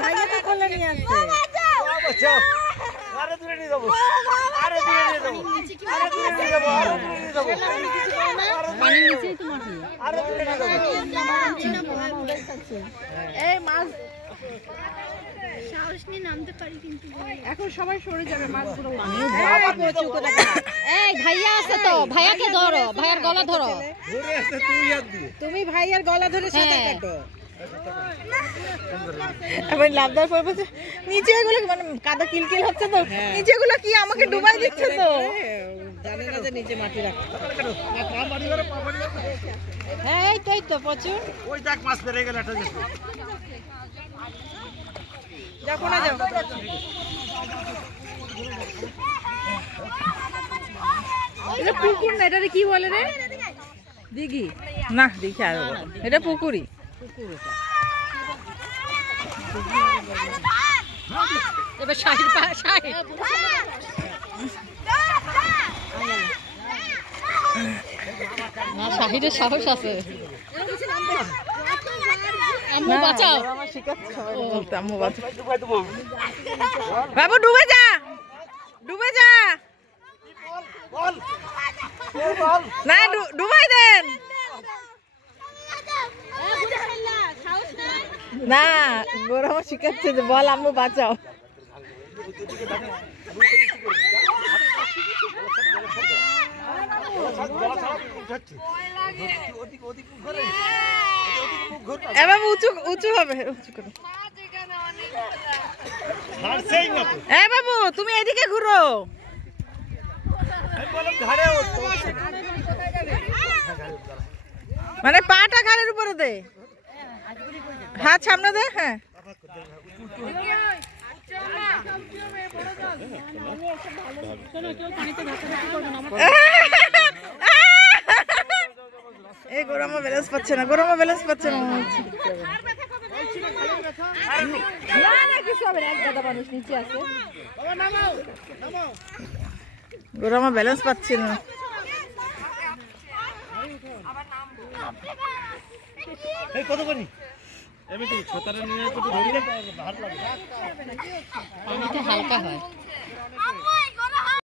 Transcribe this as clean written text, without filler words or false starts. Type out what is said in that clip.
ভাইয়া তো কোলে নিয়ে আসছে। এখন সবাই সরে যাবে মাছগুলো। এই ভাইয়া আছে তো, ভাইয়াকে ধরো, ভাইয়ার গলা ধরো। তুমি ভাইয়ার গলা ধরে সাঁতার কাটো। এবার লাভ দেওয়ার পর বলছে নিচে এগুলো মানে কাদা কিলকিল হচ্ছে তো, নিচে এগুলো কি আমাকে ডুবাই দিচ্ছে তো। জানি না যে নিচে মাটি রাখো। হ্যাঁ এই তো প্রচুর। ওই দেখ মাছ পেরে গেল একটা জিনিস। যাও না যাও। এটা পুকুর না, এটা কি বলে রে? দিঘি না, দিঘি আর এটা পুকুরই। এবার শাহির শাহির না, শাহিরের সাহস আছে। আম্মু বাঁচাও। আমার শিখাচ্ছে সবাই বলতে আম্মু বাঁচাও। বাবু ডুবে যা, ডুবে যা। না ডুবাই দেন না, গোরা আমার শিখাচ্ছে যে বল আম্মু বাঁচাও। এবার উঁচু উঁচু হবে, উঁচু করো। এ বাবু তুমি এদিকে ঘুরো। মানে পাটা ঘাড়ের উপরে দে, হাত সামনে দে। হ্যাঁ এই গরমে ব্যালেন্স পাচ্ছে না, গরমে ব্যালেন্স পাচ্ছে না। কিছু হবে না, এক দাদা মানুষ নিচে আছে, গরমে ব্যালেন্স পাচ্ছে না। কত করি এমনি ছতারে নিয়ে তো ধরি না, ভালো লাগে। পানিটা হালকা হয়।